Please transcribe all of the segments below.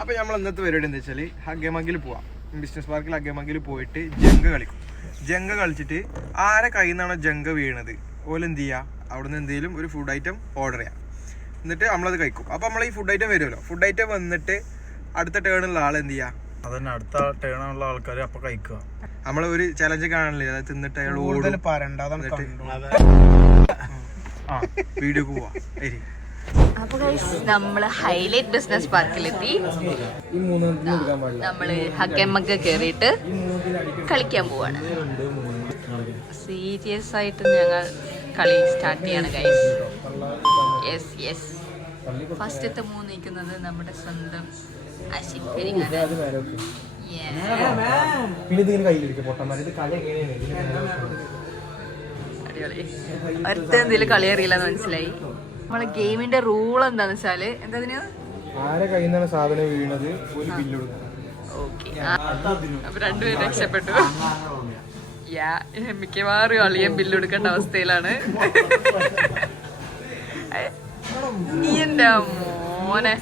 അപ്പോൾ നമ്മൾ ഇന്നത്തെ പരിപാടി എന്താ വെച്ചാൽ ഹഗ്ഗമങ്കിൽ പോവാം. ബിസിനസ് പാർക്കിൽ ഹഗ്ഗമങ്കിൽ പോയിട്ട് ജങ്ക കളിക്കും. ജങ്ക കളിച്ചിട്ട് ആരെ കയ്യിൽ നിന്നാണോ ജങ്ക വീണത് ഓല് എന്ത് ചെയ്യുക, അവിടെ നിന്ന് എന്തെങ്കിലും ഒരു ഫുഡ് ഐറ്റം ഓർഡർ ചെയ്യാം. എന്നിട്ട് നമ്മളത് കഴിക്കും. അപ്പോൾ നമ്മൾ ഈ ഫുഡ് ഐറ്റം വരുമല്ലോ, ഫുഡ് ഐറ്റം വന്നിട്ട് അടുത്ത ടേണുള്ള ആൾ എന്ത് ചെയ്യുക, അതന്നെ അടുത്ത ടേണുള്ള ആൾക്കാർ അപ്പോൾ കഴിക്കുക. നമ്മൾ ഒരു ചലഞ്ച് കാണാനില്ലേ, അതായത് തിന്നിട്ട് അയാൾ വീഡിയോക്ക് പോവാം. അപ്പൊ നമ്മള് ഹൈലൈറ്റ് ബിസിനസ് പാർക്കിലെത്തി. നമ്മള് ഹഗ്ഗമക്ക് കേറിയിട്ട് കളിക്കാൻ പോവാണ്. സീരിയസ് ആയിട്ട് ഞങ്ങൾ കളി സ്റ്റാർട്ട് ചെയ്യാണ് ഗൈസ്. Yes yes. ഫസ്റ്റത്തെ 3 നിൽക്കുന്നത് നമ്മുടെ സ്വന്തം ആഷിഖ് കരിങ്ങാണ്. അടിപൊളി. അടുത്ത എന്തെങ്കിലും കളി അറിയില്ലെന്ന് മനസ്സിലായി. നമ്മളെ ഗെയിമിന്റെ റൂൾ എന്താന്ന് വെച്ചാല് എന്താ ആരെ കയ്യിൽ നിന്നാണ് സാധനം വീണത് ഒരു ബില്ല് കൊടുക്കണം. ഓക്കെ, അപ്പൊ രണ്ടുപേരും രക്ഷപ്പെട്ടു. മിക്കവാറും അളിയൻ ബില്ല് കൊടുക്കേണ്ട അവസ്ഥയിലാണ്. എന്റെ മോനെ,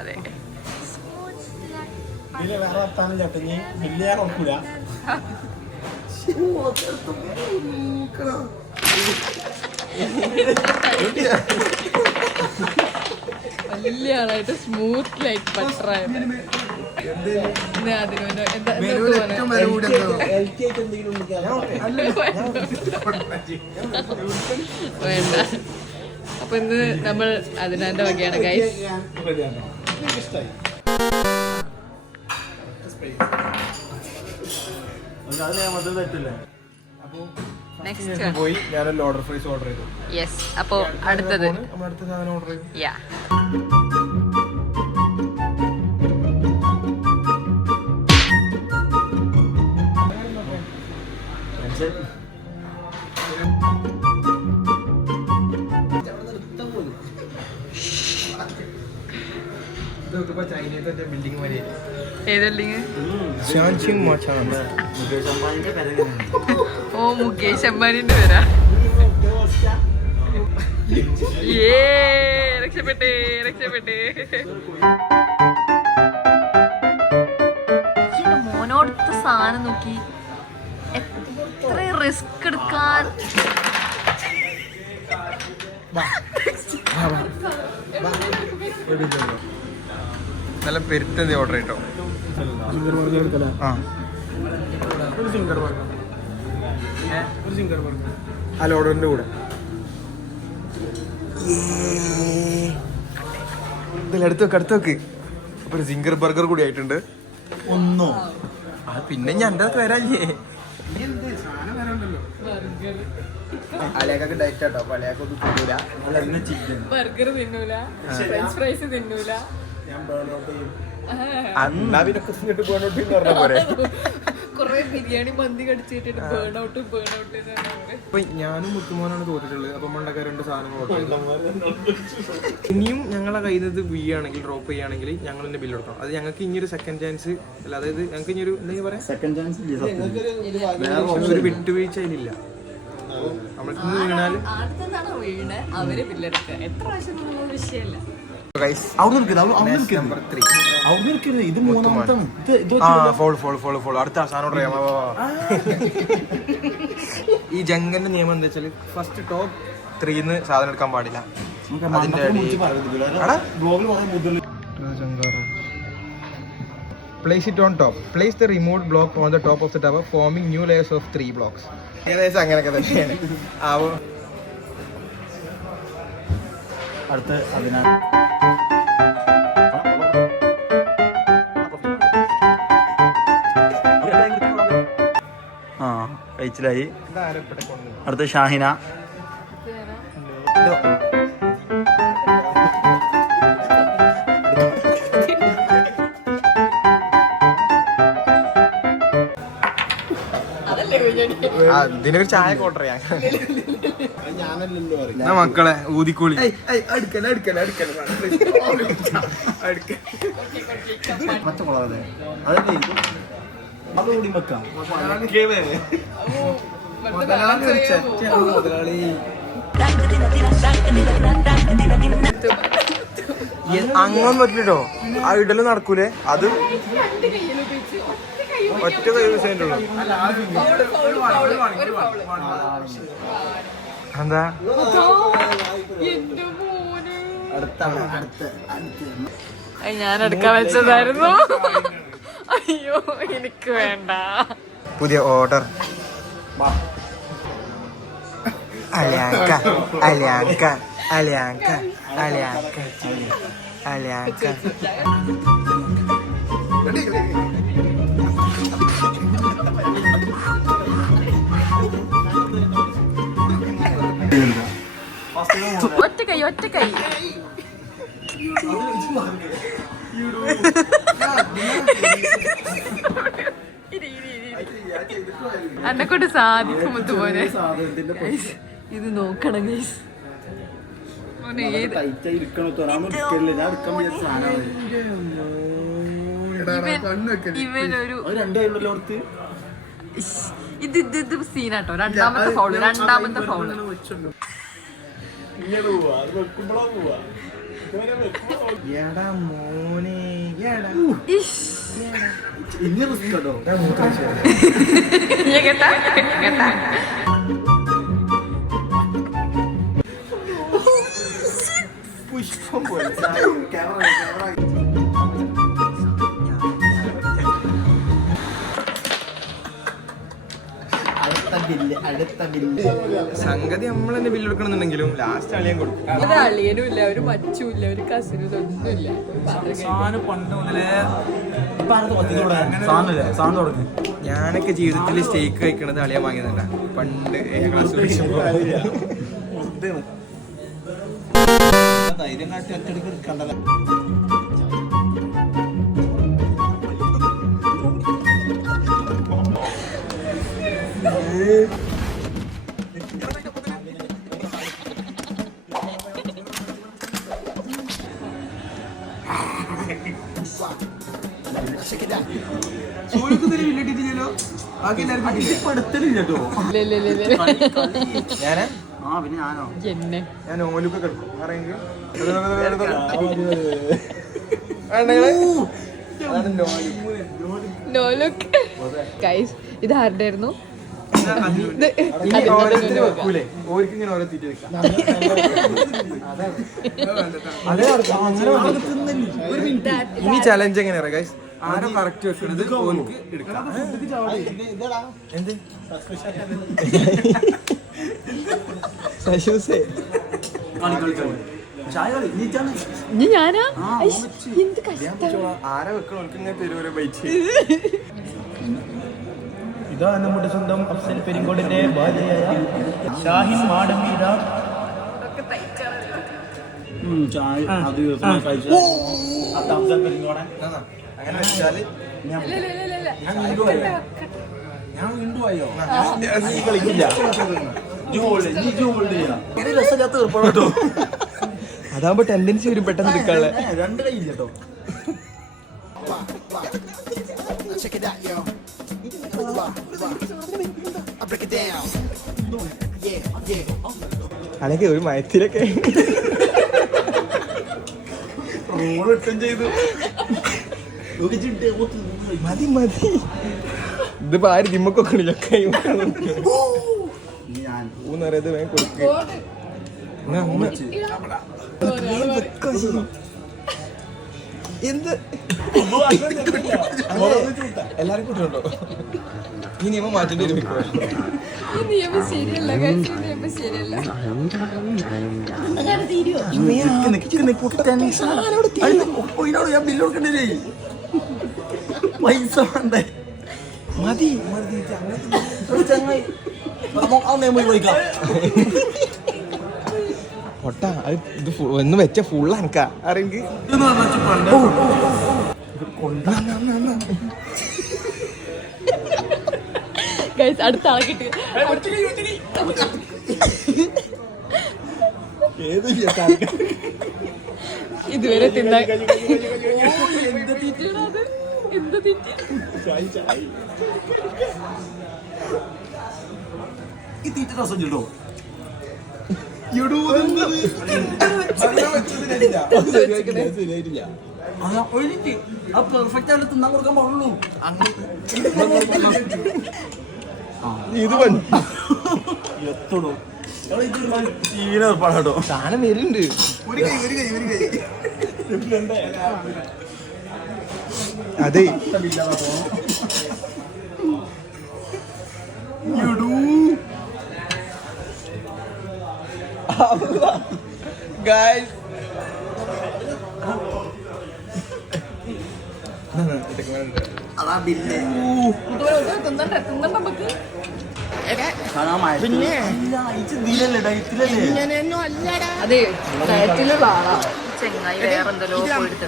അതെ വലിയ ആളായിട്ട് സ്മൂത്ത് ലൈക്ക് ബട്ടറായത്. വേണ്ട. അപ്പൊ ഇന്ന് നമ്മൾ അതിനാന്റെ വകയാണ് ഗൈസ്. പോയി ഞാനൊരു ഓർഡർ ഫ്രൈസ് ഓർഡർ ചെയ്തു. യെസ്. അപ്പൊ അടുത്തത് അടുത്ത സാധനം ഓർഡർ ചെയ്തു. യാ ചൈനീസിന്റെ ബിൽഡിംഗ് വരെ. ഏതല്ലിങ്? ഓ, മുകേഷ് അംബാനിന്റെ പേരാ. രക്ഷപ്പെട്ടേ രക്ഷപ്പെട്ടേ. മോനോടുത്ത സാധനം നോക്കി എത്ര റിസ്ക് എടുക്കാൻ. നല്ല പെരുത്തതി ഓർഡർ ചെയ്തോ. അല്ല ഓർഡറിന്റെ കൂടെ അടുത്ത് വെക്ക്. അപ്പൊ ഒരു സിംഗർ ബർഗർ കൂടി ആയിട്ടുണ്ട്. ഒന്നോ പിന്നെ ഞാൻ എൻ്റെ അടുത്ത് വരാല്ലേ. അലയൊക്കെ ഡയറ്റ് ആട്ടോ. അപ്പൊ അലയൊക്കെ തിന്നൂല, ബർഗർ തിന്നൂല, ഫ്രഞ്ച് ഫ്രൈസ് തിന്നൂല. കൊറേ ബിരിയാണി മന്തി കടിച്ചിട്ട് ബേൺ ഔട്ട്. അപ്പൊ ഞാനും മുത്തുമോനാണ് തോറ്റിട്ടുള്ളത്. അപ്പൊ നമ്മളുടെ 2 സാധനങ്ങൾ ഓർഡർ ചെയ്തു. ഇനിയും ഞങ്ങളെ കയ്യിൽ നിന്ന് വീയാണെങ്കിൽ ഡ്രോപ്പ് ചെയ്യുകയാണെങ്കിൽ ഞങ്ങൾ തന്നെ ബില്ല് കൊടുക്കണം. അത് ഞങ്ങൾക്ക് ഇനിയൊരു സെക്കൻഡ് ചാൻസ് അല്ല, അതായത് ഞങ്ങൾക്ക് ഇനിയൊരു എന്താ പറയാ, സെക്കൻഡ് ചാൻസ് ഒരു വിട്ടുവീഴ്ച അതിലില്ല. നമ്മൾക്ക് വീണാല് അവര് ബില്ലെടുക്കുക. എത്ര പ്രാവശ്യം വിഷയമല്ല. ഇത് മൂന്നാമത്തെ അടുത്ത സാധനം ഓർഡർ ചെയ്യാം. ഈ ജങ്കന്റെ നിയമം എന്താ വെച്ചാൽ ഫസ്റ്റ് ടോപ്പ് 3 സാധനം എടുക്കാൻ പാടില്ല. Place it on top. Place the removed block on the top of the tower, forming new layers of 3 blocks. ഏകദേശം അങ്ങനെയൊക്കെ തന്നെയാണ്. അടുത്ത അതിനാൽ കഴിച്ചിലായി. അടുത്ത ഷാഹിന. ഇതിനൊരു ചായ ഓർഡർ ചെയ്യാം. മക്കളെ ഊതിക്കോളി. പച്ചമുളക് അതല്ലേ അതുകൂടി വെക്കാം. അങ്ങനെ പറ്റില്ലോ ആ ഇടല് നടക്കൂലേ അത് ഒറ്റ കൈ യൂസ് ചെയ്തിട്ടുള്ളൂ എന്താ ഞാൻ എടുക്കാൻ വെച്ചതായിരുന്നു. അയ്യോ എനിക്ക് വേണ്ട. പുതിയ ഓർഡർ അലിയാങ്ക അലിയാങ്ക അലിയാങ്ക അലിയാങ്ക അലിയാങ്ക. ഒറ്റ കൈ ഒറ്റ കൈ. എന്നെ കൊണ്ട് സാധിക്കും പോലെ. ഇത് നോക്കണം ഗൈസ്. ഇവനൊരു ഇത് സീനാട്ടോ. രണ്ടാമത്തെ ഫൗള്. പുഷ്പം പോലെ സംഗതി നമ്മൾ തന്നെ ബില്ല് എടുക്കണമെന്നുണ്ടെങ്കിലും ലാസ്റ്റ് അളിയൻ കൊടുക്കും. അത് അളിയനും ഇല്ല, ഒരു മച്ചും ഇല്ല, ഒരു കസിനും ഒന്നുമില്ല. ഞാനൊക്കെ ജീവിതത്തിൽ സ്റ്റേക്ക് കഴിക്കണത് അളിയാൻ വാങ്ങിയതല്ല, പണ്ട് ക്ലാസ് പഠിക്കുമ്പോൾ. ധൈര്യം കാട്ടി ഒറ്റടിക്ക് എടുക്കണ്ടല്ലോ. ഞാൻ ഓലൊക്കെ കിടക്കും ഇത് ആരുടെ ആയിരുന്നു? ഓർക്കിങ്ങനെ ഓരോ തീറ്റ വെക്കാം. ഇനി ചലഞ്ച് എങ്ങനെയാ ഗൈസ്? ആരോ കറക്റ്റ് വെക്കുന്നത് ഓർക്ക് എടുക്കാം. എന്ത് ഞാനാ എന്ത് കഷ്ടം. ആരാ വെക്കണം ഓർക്ക് ഇങ്ങനെ തരുവരെ ബൈറ്റ്. ഇതാ നമ്മുടെ സ്വന്തം അഫ്സൽ പെരിങ്കോടിന്റെ ഭാര്യയായ ഷാഹിൻ മാടമ്പി. അങ്ങനെ വെച്ചാല് അതാകുമ്പോ ടെൻഡൻസി വരും പെട്ടെന്ന് എടുക്കാനുള്ള. രണ്ട് കൈയില്ല കേട്ടോ. അല്ലെങ്കിൽ ഒരു മയത്തിലൊക്കെ ചെയ്തു. മതി മതി. ഇതിപ്പോ ആര് ജിമ്മൊക്കെ ഊന്നറിയത് വേഗം കൊടുക്കുക. എന്ത് എല്ലാരും കൂട്ടുണ്ടോ? ഈ നിയമം മാറ്റേണ്ടി വരും. ഞാൻ ബില്ല് കൊടുക്കണ്ടേ? പൈസ വേണ്ടേ? മതി പൊട്ടാ. ഇത് ഒന്ന് വെച്ച ഫുള്ള് അനക്കാ ആരെങ്കിൽ അടുത്ത ആളെ കിട്ടി. ഇതുവരെ തിന്നാ എന്ത് തീറ്റ. ഈ തീറ്റ രസം ചെല്ലോ. പെർഫെക്റ്റ് ആയിട്ട് തിന്നാൻ കൊടുക്കാൻ പാടുള്ളൂ. ഇത് എത്തടോ ീർപ്പാടോ സാധനം വരുന്നുണ്ട്. അതെ ഗായ്സ് അതാ ബില്ല്. അതെ ഡയറ്റിലുള്ള ആളാ ചെങ്ങായി വേറെന്തല്ലോ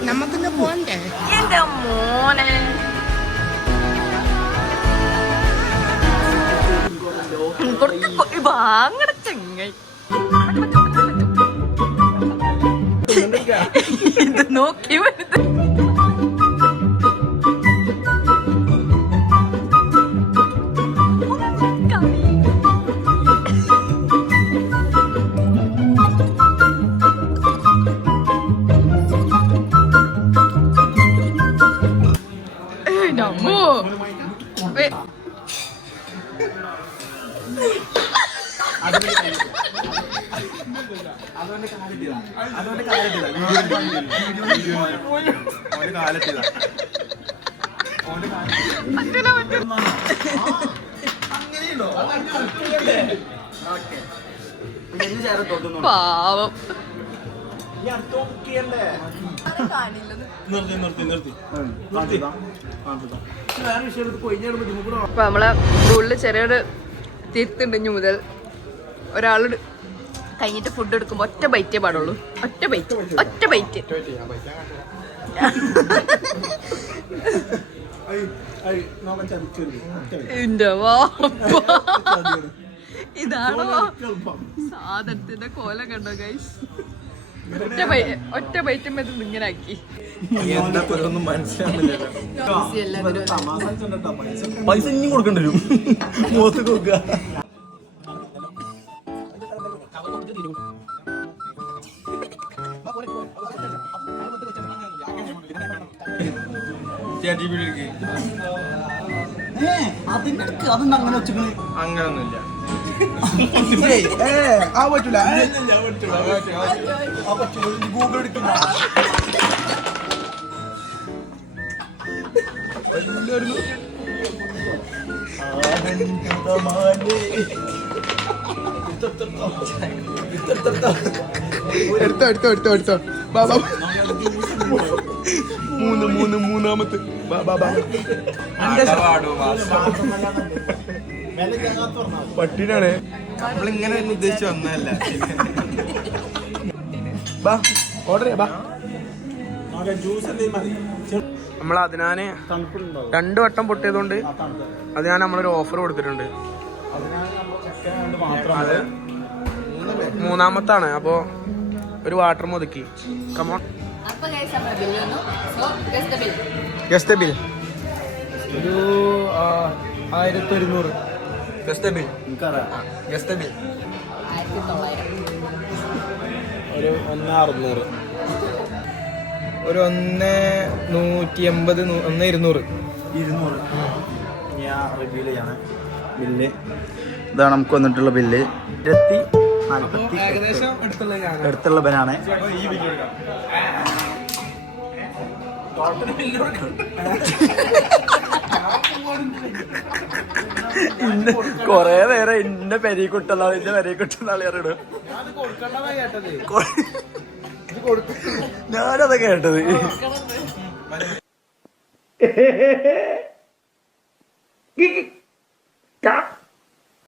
നമുക്കിന്ന് പോണ്ടേ? എന്റെ മോനെ വാങ്ങട ചെങ്ങായി ഇത് നോക്കി വരുന്നത് പാവം അപ്പൊ നമ്മളെ ഉള്ളിൽ ചെറിയൊരു തിരുത്തുണ്ട് ഇനി മുതൽ. ഒരാള് കഴിഞ്ഞിട്ട് ഫുഡ് എടുക്കുമ്പോ ഒറ്റ ബൈറ്റേ പാടുള്ളൂ. ഒറ്റ ബൈറ്റ്. എന്റെ ഇതാണോ സാധനത്തിന്റെ കോലം കണ്ടോ ഗൈസ്? ഒറ്റ ബൈറ്റും ഇങ്ങനെ ആക്കി. പൈസ ഇനിയും കൊടുക്കേണ്ടി വരും. മുഖത്ത് കൊടുക്കുക. അതെന്താ അങ്ങനെ വെച്ചിട്ട്? അങ്ങനൊന്നുമില്ല. ഗൂഗിൾ എടുക്കുന്ന എടുത്തോ ബാബാ. മൂന്നാമത്തെ പട്ടിനാണ്. നമ്മളിങ്ങനെ ഉദ്ദേശിച്ച് വന്നതല്ല. നമ്മൾ അതിനാന് 2 വട്ടം പൊട്ടിയതുകൊണ്ട് അതിനാണ് നമ്മളൊരു ഓഫർ കൊടുത്തിട്ടുണ്ട്. അത് 3ാമത്താണ്. അപ്പോ ഒരു വാട്ടർ ഒതുക്കി. കമോൺ ഗസ്റ്റ് ബിൽ ഒരു 1100. ഗസ്റ്റ് ബിൽ ഒരു 1600. ഒരു 1,180 1,200. ഞാൻ റിവ്യൂ ചെയ്യാണ് ബില്ല്. ഇതാണ് നമുക്ക് വന്നിട്ടുള്ള ബില്ല്. 240 ഏകദേശം അടുത്തുള്ള ബനാണ്. കൊറേ നേരം ഇന്ന പെരി കുട്ടുള്ള ഇന്ന പെരി കുട്ടുന്ന ആളിയാറിടും. ഞാനത് കേട്ടത്.